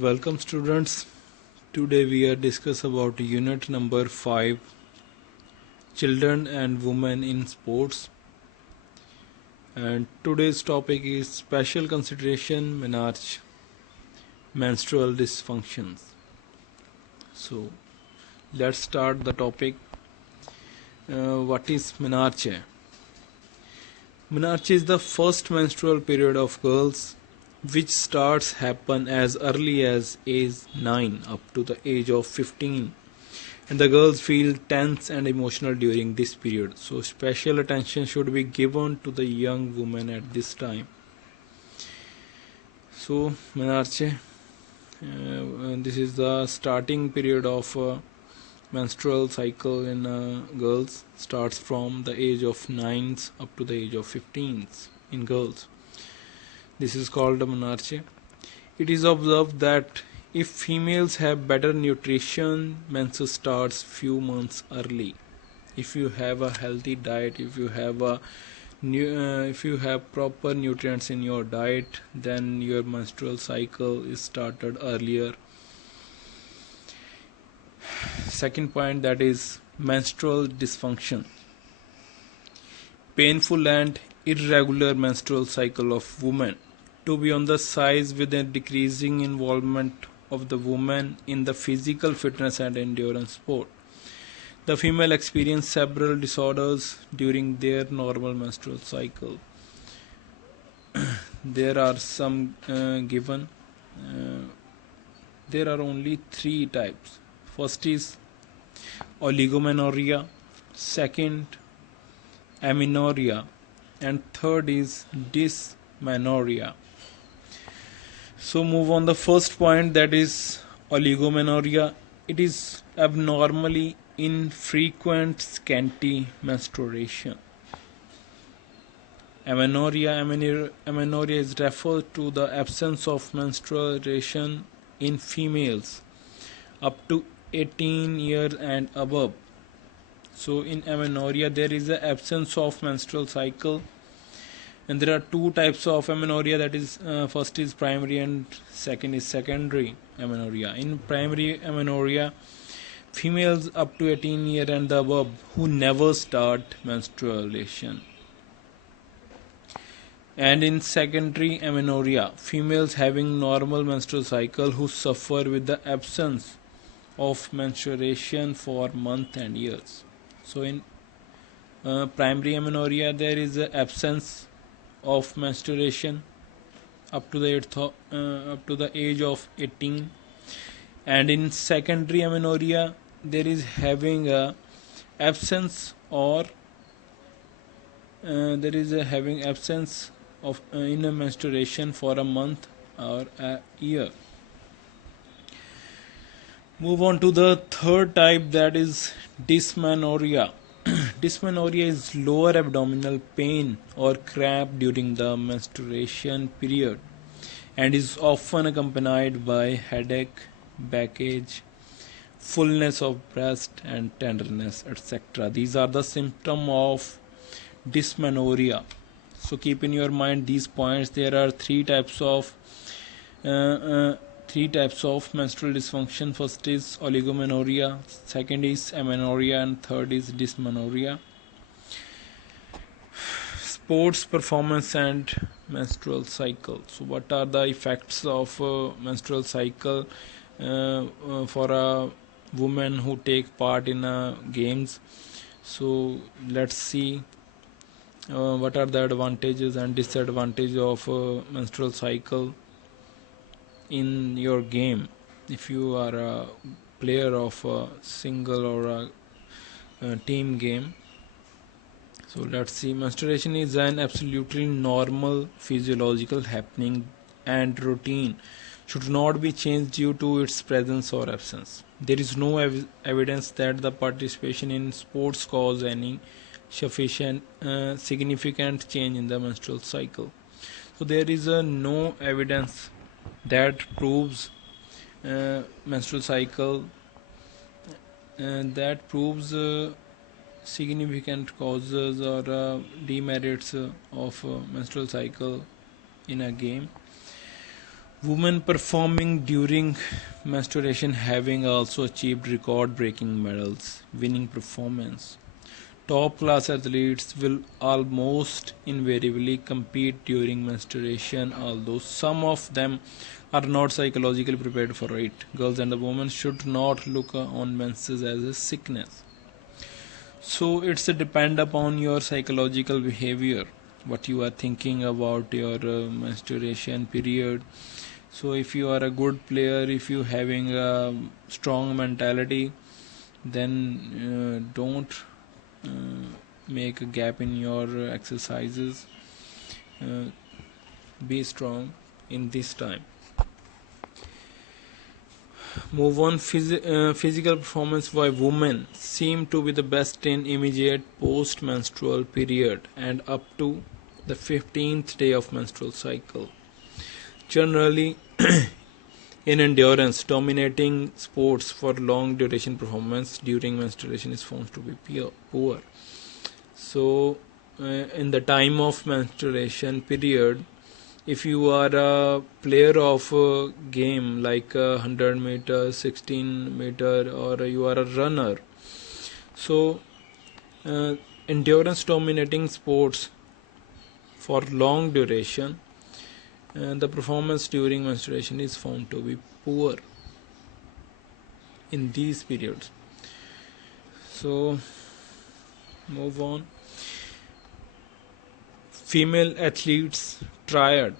Welcome students. Today we are discuss about unit number 5, children and women in sports, and today's topic is special consideration menstrual dysfunctions. So let's start the topic. What is menarche? Menarche is the first menstrual period of girls which starts happen as early as age 9 up to the age of 15, and the girls feel tense and emotional during this period, so special attention should be given to the young woman at this time. So menarche, this is the starting period of menstrual cycle in girls, starts from the age of 9 up to the age of 15 in girls. This is called a menarche. It is observed that if females have better nutrition, menses starts few months early. If you have a healthy diet, if you have proper nutrients in your diet, then your menstrual cycle is started earlier. Second point, that is menstrual dysfunction. Painful and irregular menstrual cycle of women to be on the size with a decreasing involvement of the woman in the physical fitness and endurance sport. The female experience several disorders during their normal menstrual cycle. There are some given. There are only 3 types. First is oligomenorrhea, second amenorrhea, and third is dysmenorrhea. So move on the first point, that is oligomenorrhea. It is abnormally infrequent scanty menstruation. Amenorrhea is referred to the absence of menstruation in females up to 18 years and above. So in amenorrhea there is the absence of menstrual cycle, and there are 2 types of amenorrhea, that is first is primary and second is secondary amenorrhea. In primary amenorrhea, females up to 18 years and above who never start menstruation, and in secondary amenorrhea, females having normal menstrual cycle who suffer with the absence of menstruation for months and years. So in primary amenorrhea there is the absence of menstruation up to the age of 18, and in secondary amenorrhea there is having a absence or having absence of in a menstruation for a month or a year. Move on to the third type, that is dysmenorrhea. Dysmenorrhea is lower abdominal pain or cramp during the menstruation period and is often accompanied by headache, backache, fullness of breast and tenderness, etc. These are the symptoms of dysmenorrhea. So keep in your mind these points. There are 3 types of menstrual dysfunction. First is oligomenorrhea, second is amenorrhea, and third is dysmenorrhea. Sports performance and menstrual cycle. So what are the effects of menstrual cycle for a woman who take part in games? So let's see what are the advantages and disadvantages of menstrual cycle in your game if you are a player of a single or a team game. So let's see. Menstruation is an absolutely normal physiological happening and routine should not be changed due to its presence or absence. There is no evidence that the participation in sports cause any significant change in the menstrual cycle. So there is no evidence that proves menstrual cycle that proves significant causes or demerits of menstrual cycle in a game. Women performing during menstruation having also achieved record-breaking medals, winning performance. Top class athletes will almost invariably compete during menstruation, although some of them are not psychologically prepared for it. Girls and the women should not look on menses as a sickness. So it's a depend upon your psychological behavior, what you are thinking about your menstruation period. So if you are a good player, if you having a strong mentality, then don't make a gap in your exercises. uh, be strong in this time. Move on. Physical performance by women seem to be the best in immediate post-menstrual period and up to the 15th day of menstrual cycle. Generally, in endurance dominating sports for long duration performance during menstruation is found to be poor. So, in the time of menstruation period, if you are a player of a game like 100 meter, 16 meter, or you are a runner, so endurance dominating sports for long duration, the performance during menstruation is found to be poor in these periods. So, move on. Female athletes triad,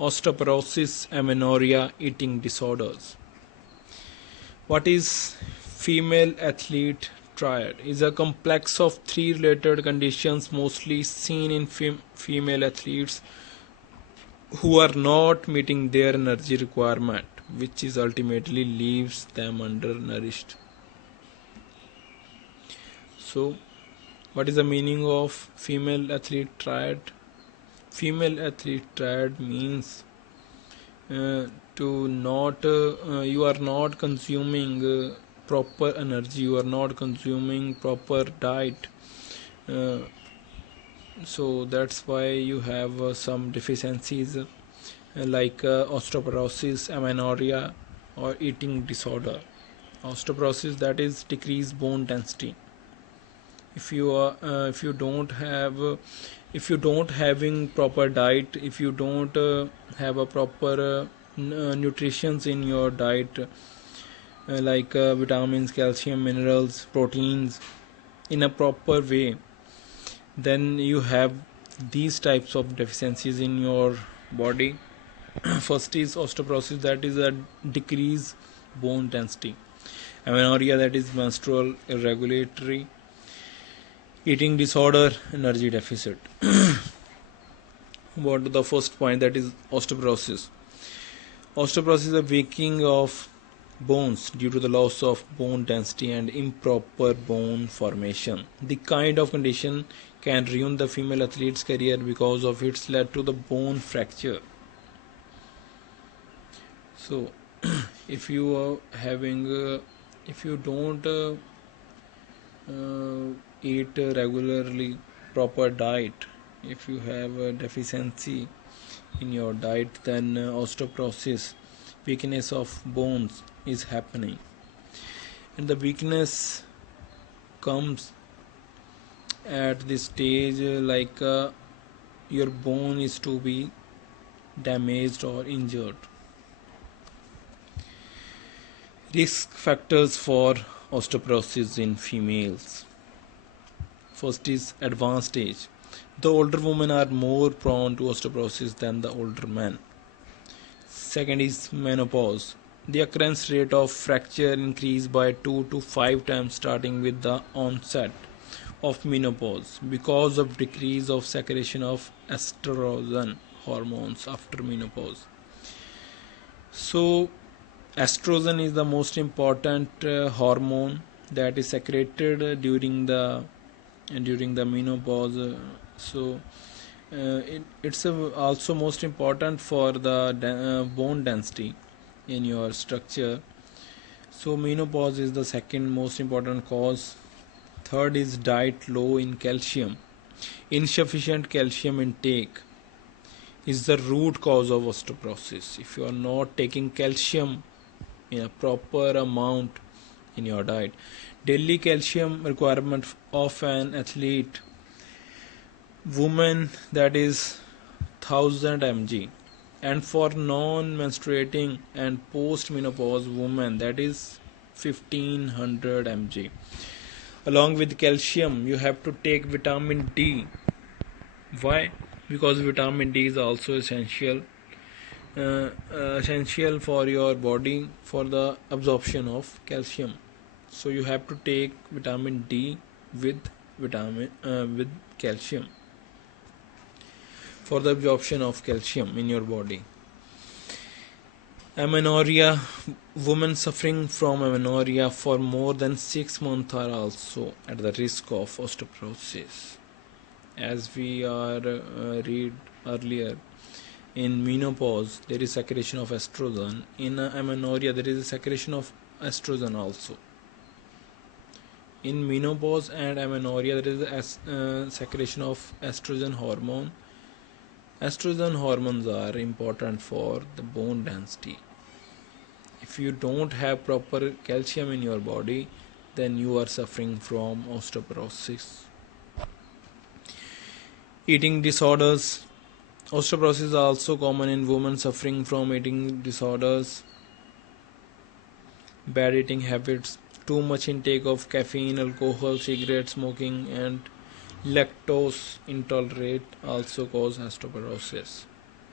osteoporosis, amenorrhea, eating disorders. What is female athlete triad? Is a complex of three related conditions mostly seen in female athletes who are not meeting their energy requirement, which is ultimately leaves them undernourished. So, what is the meaning of female athlete triad? Female athlete triad means you are not consuming proper energy, you are not consuming proper diet. So that's why you have some deficiencies like osteoporosis, amenorrhea, or eating disorder. Osteoporosis, that is decreased bone density. If you don't having proper diet, if you don't have a proper nutritions in your diet, like vitamins, calcium, minerals, proteins in a proper way, then you have these types of deficiencies in your body. First is osteoporosis, that is a decreased bone density. Amenorrhea, that is menstrual irregularity. Eating disorder, energy deficit. What the first point, that is osteoporosis. Osteoporosis is a weakening of bones due to the loss of bone density and improper bone formation. The kind of condition can ruin the female athlete's career because of its led to the bone fracture. So, if you are having, if you don't eat regularly proper diet, if you have a deficiency in your diet, then osteoporosis, weakness of bones is happening, and the weakness comes at this stage like your bone is to be damaged or injured. Risk factors for osteoporosis in females. First is advanced age. The older women are more prone to osteoporosis than the older men. Second is menopause. The occurrence rate of fracture increases by 2 to 5 times starting with the onset of menopause because of decrease of secretion of estrogen hormones after menopause. So, estrogen is the most important hormone that is secreted during the menopause. It's also most important for the bone density in your structure. So menopause is the second most important cause. Third is diet low in calcium. Insufficient calcium intake is the root cause of osteoporosis. If you are not taking calcium in a proper amount in your diet, daily calcium requirement of an athlete woman, that is 1000 mg, and for non-menstruating and post-menopause women, that is 1500 mg. Along with calcium, you have to take vitamin D. Why? Because vitamin D is also essential for your body for the absorption of calcium. So you have to take vitamin D with calcium for the absorption of calcium in your body. Amenorrhea. Women suffering from amenorrhea for more than 6 months are also at the risk of osteoporosis. As we are read earlier, in menopause there is secretion of estrogen. In amenorrhea there is a secretion of estrogen also. In menopause and amenorrhea there is a secretion of estrogen hormone. Estrogen hormones are important for the bone density. If you don't have proper calcium in your body, then you are suffering from osteoporosis. Eating disorders. Osteoporosis is also common in women suffering from eating disorders, bad eating habits, too much intake of caffeine, alcohol, cigarette smoking, and lactose intolerance also cause osteoporosis.